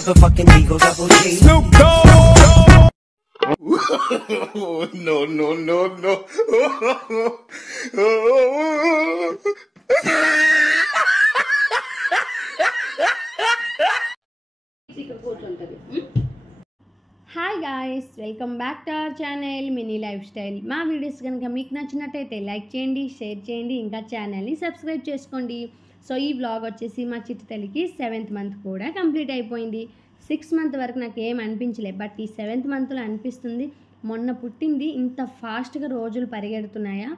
motherfucking Eagle Double G. Snoop Dogg. No, no, no, no. Hi guys, welcome back to our channel mini life style. మా videos కనుక మీకు నచ్చినట్టయితే like చేయండి, share చేయండి, ఇంకా ఛానల్ని సబ్స్క్రైబ్ చేసుకోండి. సో ఈ వ్లాగ్ వచ్చేసి మా చిట్టి తల్లికి 7th మంత్ కూడా కంప్లీట్ అయిపోయింది. 6 మంత్ వరకు నాకు ఏం అనిపించలేదు, బట్ ఈ 7th మంత్లో అనిపిస్తుంది. మొన్న పుట్టింది, ఇంత ఫాస్ట్గా రోజులు పరిగెడుతున్నాయా?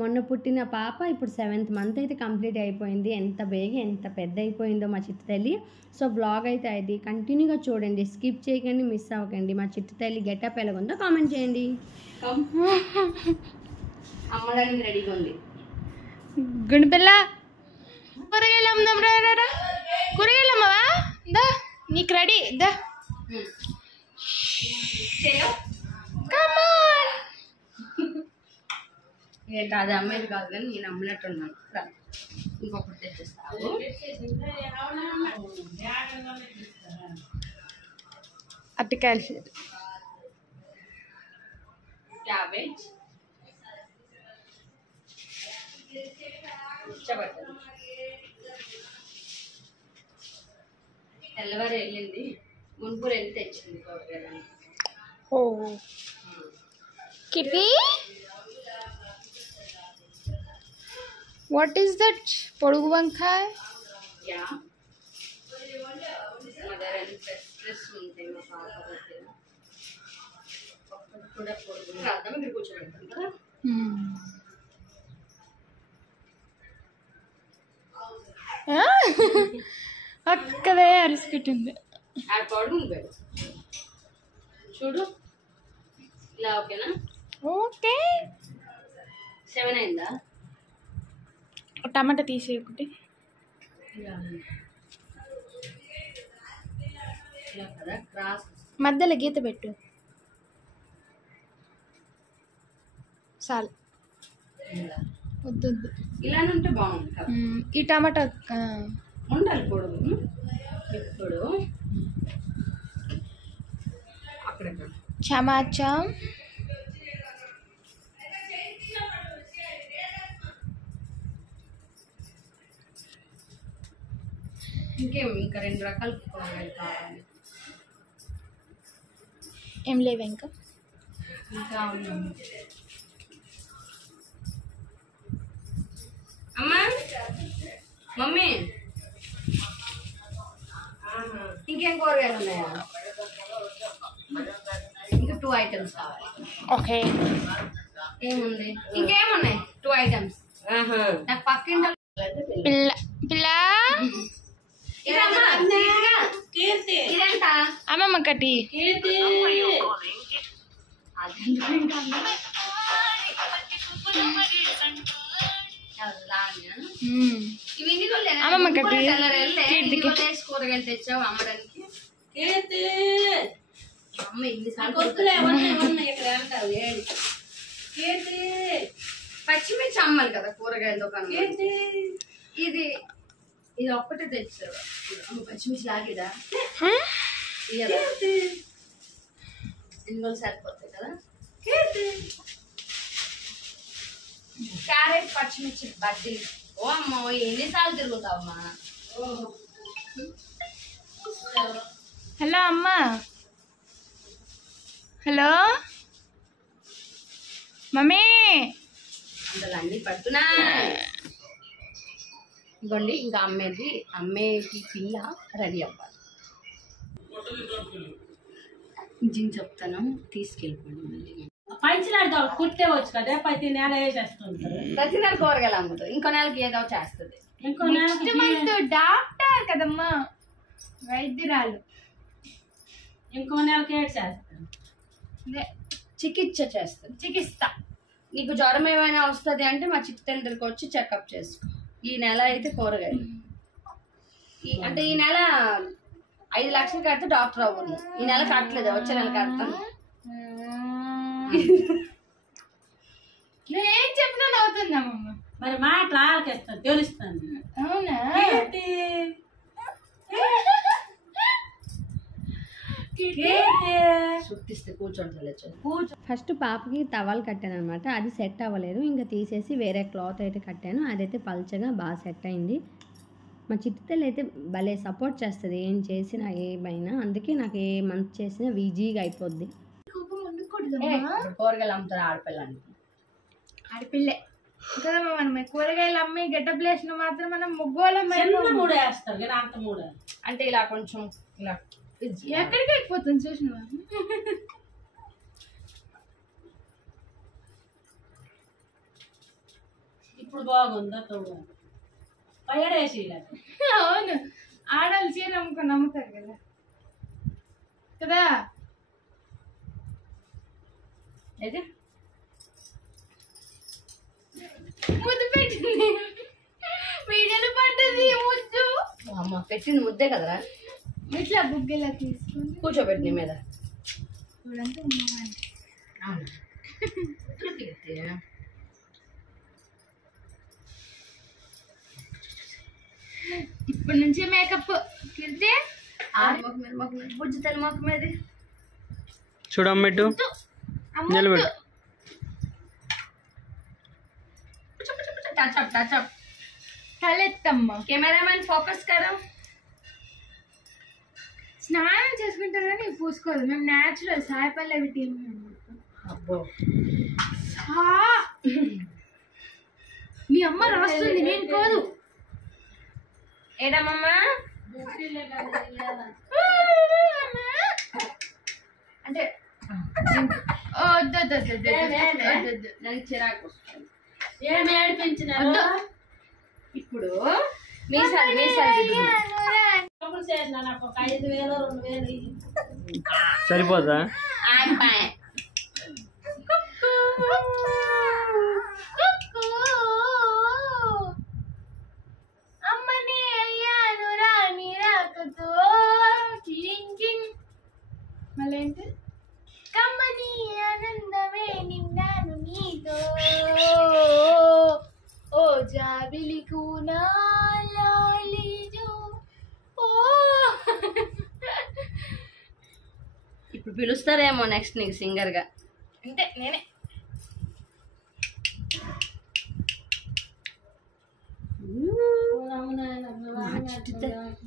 మొన్న పుట్టిన పాప ఇప్పుడు 7th మంత్ అయితే కంప్లీట్ అయిపోయింది. ఎంత బేగా ఎంత పెద్ద అయిపోయిందో మా చిట్టి తల్లి. సో వ్లాగ్ అయితే అది కంటిన్యూగా చూడండి, స్కిప్ చేయకండి, మిస్ అవ్వకండి. మా చిట్టి తల్లి గెటప్ ఎలాగుందో కామెంట్ చేయండి. అమ్మడానికి రెడీగా ఉంది. గుండెపిల్ల కూరగాయలు అమ్ముదాం రా. కూరగాయలు అమ్మవా? దా నీకు రెడీ దా. ఏంటి అది అమ్మేది కాదు కానీ నేను అమ్మినట్టున్నాను. ఇంకొకటి తెచ్చేస్తాను. అరటికాయలు, క్యాబేజ్, తెల్లవారు వెళ్ళింది, మున్పూరు వెళ్ళి తెచ్చింది కూరగాయలు. ఓ కిట్టి, వాట్ ఈస్ దట్? పొడుగు వంకాయ. యా, మదర్ అండ్ ఫ్రెష్ ఉంటాయి మా పాప దగ్గర. కూడా పొడుగు అర్థం ఇక్కడ కూర్చోబెడతాం కదా. అక్కడే అరిసిపెట్టింది. ఆడ పొడుగు పెడు చూడు ఇలా. ఓకేనా? ఓకే. 7 అయిందా? టమాటా తీసే ఒకటి కదా, క్రాస్ మధ్యలో గీత పెట్టు చాలు. వద్దు వద్దు, ఇలానే ఉంటే బాగుంది కదా. ఈ టమాటా ఉండాలి పొడుగు. ఇప్పుడు అక్కడెక్కడ టమాటా ఇంకేం ఇంకా 2 రకాల కూరగాయలు కావాలి. ఏం లేవు ఇంకా అమ్మా, మమ్మీ ఇంకేం కూరగాయలు ఉన్నాయా? ఇంకా 2 ఐటమ్స్ కావాలి. ఓకే. ఏముంది? ఇంకేమున్నాయి? 2 ఐటమ్స్. నాకు పక్కింట పిల్ల పిల్ల ఇదంట అమ్మమ్మ కట్టి. అమ్మమ్మ కట్టి కూరగాయలు తెచ్చావు అమ్మడానికి. అమ్మ పచ్చిమిర్చి అమ్మాలి కదా కూరగాయల దుకాణం. ఇది ఇది ఒక్కటే తెచ్చావు. పచ్చిమిర్చి లాగేదా? ఎన్ని సరిపోతాయి కదా. క్యారెట్, పచ్చిమిర్చి బడ్డీ. ఓ అమ్మో, ఎన్నిసార్లు తిరుగుతావమ్మా? హలో అమ్మా. Hello mummy. అందులో అన్ని పడుతున్నా. ఇవ్వండి, ఇంకా అమ్మేకి పిల్ల రెడీ అవ్వాలి. నిజం చెప్తాను, తీసుకెళ్ళిపోండి. మళ్ళీ పంచినాడు కుట్టేవచ్చు కదా, ప్రతి నెల వేసేస్తుంటారు. ప్రతి నెల కూరగాయలు అమ్ముతుంది, ఇంకో నెలకి ఏదో చేస్తుంది. ఇంకో డాక్టర్ కదమ్మా, వైద్యురాలు. ఇంకో నెలకి ఏడు చేస్తారు. చికిత్స చేస్తుంది. నీకు జ్వరం ఏమైనా వస్తుంది అంటే మా చిట్టి తల్లి దగ్గరికి వచ్చి చెకప్ చేసుకో. ఈ నెల అయితే కూరగాయలు, అంటే ఈ నెల 5 లక్షలు కడితే డాక్టర్ అవ్వదు. ఈ నెల కట్టలేదు, వచ్చే నెల కడతాను. ఏం చెప్పినా నవ్వుతుందమ్మమ్మ. మరి మాటలు ఆలకిస్తాను, తెలుస్తాను. అవునా? సుట్టిస్తే కూర్చోండి ఫస్ట్ పాపకి టవల్ కట్టాను అనమాట. అది సెట్ అవ్వలేదు, ఇంకా తీసేసి వేరే క్లాత్ అయితే కట్టాను. అదైతే పల్చగా బాగా సెట్ అయింది. మా చిట్టుతల్లి అయితే భలే సపోర్ట్ చేస్తుంది ఏం చేసినా ఏమైనా. అందుకే నాకు ఏ మంత్ చేసినా ఈజీగా అయిపోద్ది. కూరగాయలు అమ్ముతారు ఆడపిల్లని. ఆడపిల్లే కదమ్మా. మనం కూరగాయలు అమ్మి గడ్డ ప్లేస్లో మాత్రం మనం ముగ్గోళం మూడు వేస్తారు కానీ అంత మూడు అంటే ఇలా కొంచెం ఇలా ఎక్కడికి అయిపోతుంది చూసినవా. ఇప్పుడు బాగుందా పైడేసి అవును, ఆడవాళ్ళు చీర అమ్ముకొని అమ్ముతారు కదా కదా. అయితే ముద్దు పెట్టింది, వీడియోలు పడ్డది ముద్దు. అమ్మ పెట్టింది ముద్దే కదరా. ఇట్లా బుగ్గెలా తీసుకుని కూర్చోబెట్టి నీ మీద. చూడంటే ఉన్నామండి. అవును ఇప్పటి నుంచే మేకప్ కిరితే బుజ్జి తల్లి మొక్క మీద చూడమ్మెట్టు నిలబెట్టు. టచ్అప్ టచ్అప్ తలెత్తమ్మ. కెమెరామెన్ ఫోకస్ కరా. స్నానం చేసుకుంటారు కానీ పూసుకోదు. మేము న్యాచురల్ సాయి పల్లవి టీం. అబ్బో మీ అమ్మ రాస్తుంది, నేను కాదు. ఏడమ్మా అంటే దానికి చిరాకు వస్తుంది. ఏమి ఏడిపించినారు ఇప్పుడు. మీసాలు మీసాలు చేసిన నాకు ఒక 5,000 2,000 సరిపోదా? అమ్మని అయ్యాను రాని రాకతో మళ్ళేంటి కమ్మని ఆనందమే నిండాను నీతో ఓ జాబిలి కూనాలిజు. ఇప్పుడు పిలుస్తారేమో నెక్స్ట్ నీకు సింగర్ గా. అంటే నేనే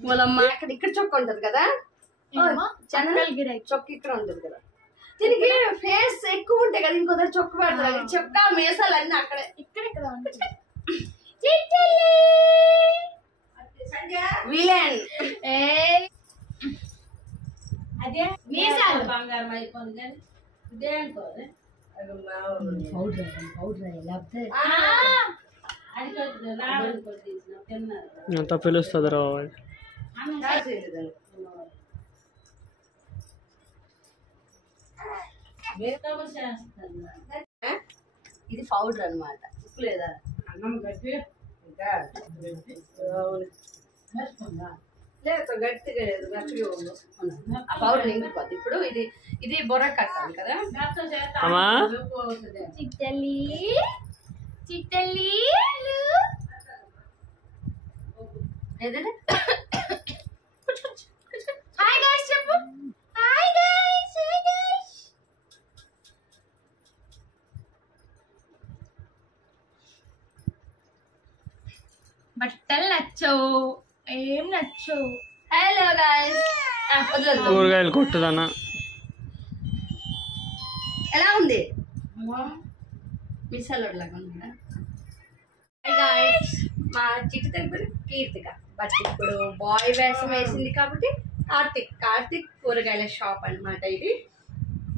వాళ్ళమ్మ అక్కడ ఇక్కడ చొక్క ఉంటది కదా, చొక్క ఇక్కడ ఉంటది కదా. దీనికి ఫేస్ ఎక్కువ ఉంటాయి కదా, ఇంకొక చొక్క పడతారు. చొక్క మీసాలు అన్ని అక్కడే ఇక్కడెక్కడ విలన్. అదే మీసాలు బంగారం అయిపోయింది కానీ ఇదే అనుకోవాలి. అంత పిలుస్తుంది రా. ఇది పౌడర్ అన్నమాట. ఉప్పు లేదా అన్నం గట్టి లేదు గట్టిగా లేదు గట్టిగా ఉంది. ఆ పౌడర్ ఇంకిపోద్ది. ఇప్పుడు ఇది ఇది బొర్ర కట్టాలి కదా. అమ్మా చిట్టలి చిట్టలి ఏదంటే హాయ్ గైస్ చెప్పు. Hi guys hi guys. బట్టలు నచ్చవు, ఏం నచ్చవు. Hello guys. కూరగాయలు కొట్టుదన్నా ఎలా ఉంది? మిస్సల్ లాగా ఉందా? Hi guys. మా చిట్టి దగ్గర కీర్తిక. బట్ ఇప్పుడు బాయ్ వేషం వేసింది కాబట్టి కార్తిక్ కూరగాయల షాప్ అన్నమాట ఇది.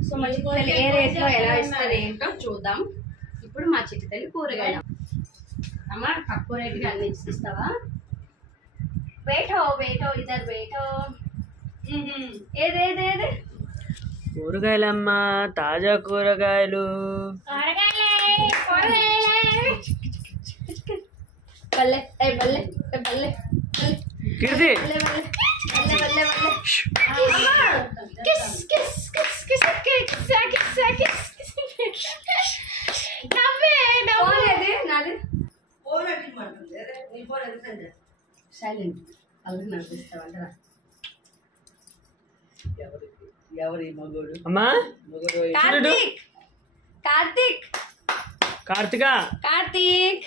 సో మా చిట్టి తల్లి ఏ రేట్లో ఎలా ఇస్తారు ఏంటో చూద్దాం. ఇప్పుడు మా చిట్టి తల్లి కూరగాయలు. అమ్మ తక్కువ రేటుగా అన్ని ఇస్తావా? వేటో ఇద్దరు వేటో. ఏదేదేదే కూరగాయలమ్మా, తాజా కూరగాయలు. బల్లె బల్లె బల్లె కీర్తి సైలెంట్ అలాగే నడిపిస్తావంటరా. అమ్మా కార్తీక్ కార్తీక్ కార్తిక కార్తీక్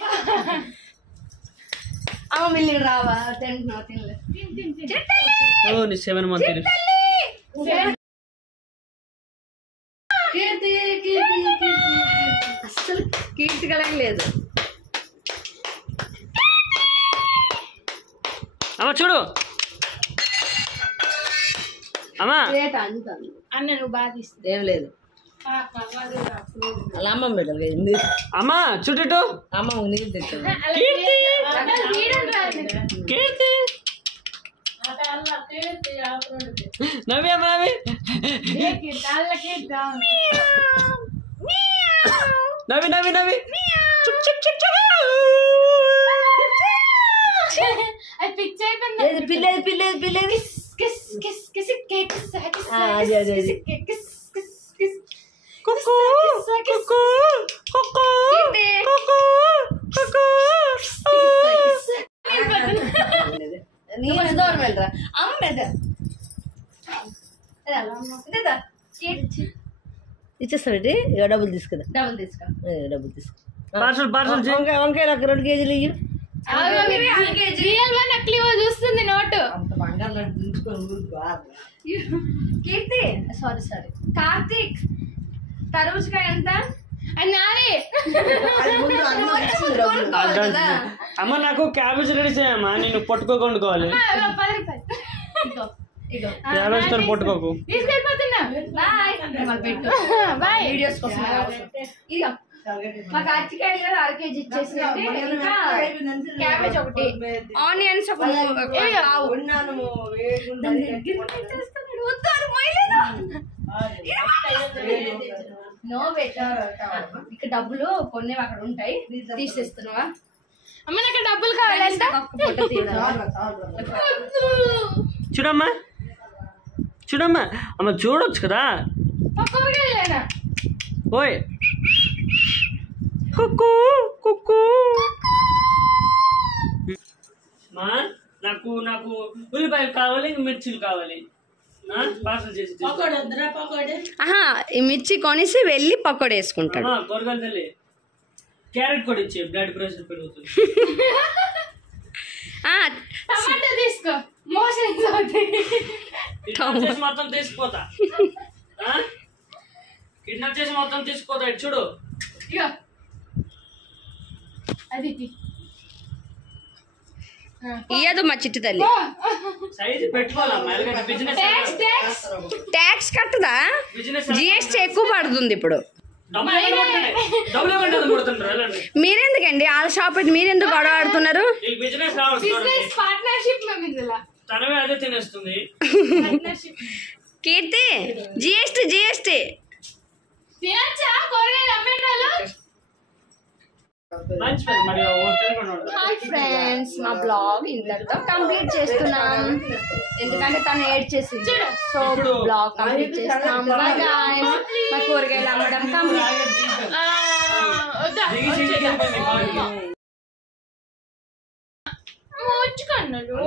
అమ్మ మిల్లి రావా తింటున్నావు తినలే ఓ నీ 7 మంత్ కీర్తి కీర్తి కీర్తి అస్సలు కీర్తి కలగ లేదు. అమ్మ చూడు అమ్మా అన్న నువ్వు బాగా తీస్తా ఏం లేదు అలా అమ్మ పెట్టాలి అమ్మా చుట్టూ అమ్మ నీళ్ళు తెచ్చాను. కీర్తి నవ్వి అమ్మ నవ్వి నవ్వి నవ్వి చుక్ చుక్ చుక్ చుక్. అది పిచ్చి అయిపోయింది. పిల్లేది పిల్లేది పిల్లేది అది అది అది కుక్కు కుక్కు కుక్కు కుక్కు నేను దూరం వెళ్ళరా అమ్మ ఇచ్చేస్తానండి. ఇక డబ్బులు తీసుకురా. డబ్బులు తీసుకో డబ్బులు తీసుకో. పార్సల్ పార్సల్ వంకాయ నాకు 2 కేజీలు ఇయ్యి. రియల్ గా నకిలీ చూస్తుంది నోటు. అంత బంగారం దించుకొని కీర్తి సారీ సారీ కార్తీక్ తరువుగా ఎంత అది నాది. అమ్మ నాకు క్యాబేజ్ రెడీ చేయమ్మా. నేను పట్టుకోకుండుకోవాలి. 10 రూపాయలు క్యాబేజ్ తో పట్టుకోకు. తీసుకెళ్ళిపోతున్నా. పెట్టు బాయ్. వీడియోస్ కోసం ఇదిగో మాకు అరటికాయలు 1/2 కేజీ ఇచ్చేసి ఇంకా క్యాబేజ్ ఒకటి ఆనియన్స్ ఒక పావు. నో బెటర్ ఇక్కడ డబ్బులు కొన్ని అక్కడ ఉంటాయి తీసేస్తున్నావా? అమ్మ నాకు డబ్బులు కావాలంట. చూడమ్మా చూడమ్మా అమ్మ చూడొచ్చు కదా. కూరగాయలేనా? ఓయ్ కుక్కు కుక్కు. మా నాకు నాకు ఉల్లిపాయలు కావాలి, మిర్చిలు కావాలి. పార్సల్ చేసి ఆహా ఈ మిర్చి కొనిసి వెళ్ళి పకోడీ వేసుకుంటాడు. కూరగాయలు తల్లి క్యారెట్ కూడా ఇచ్చే బ్లడ్ ప్రెషర్ పెరుగుతుంది. టమాటా తీసుకో మోషన్స్ అవుతాయి. మొత్తం తీసుకుపోతా. కిడ్నాప్ చేసి మొత్తం తీసుకుపోతా. చూడు ఇగో అది ఇయ్యదు మా చిట్టి తల్లి. సైజు పెట్టుకోవాలమ్మా. బిజినెస్ ట్యాక్స్ కట్టదా? జిఎస్టీ ఎక్కువ పడుతుంది ఇప్పుడు. మీరెందుకండి వాళ్ళ షాప్ పెట్టి మీరెందుకు గొడవ ఆడుతున్నారు? బిజినెస్ పార్ట్నర్షిప్ మేము ఇందులో తనవే అదే తినేస్తుంది. కీర్తి జిఎస్టీ జిఎస్టీ తినచ్చా కూరగాయలు అమ్మేటోళ్ళు? హాయ్ ఫ్రెండ్స్ మా బ్లాగ్ ఇంతటితో కంప్లీట్ చేస్తున్నాం ఎందుకంటే తను ఏడ్ చేసింది. సో బ్లాగ్ కంప్లీట్ చేస్తున్నాం. Bye guys. మా కూరగాయలు అమ్మడం కంప్లీట్. వచ్చుకున్నాడు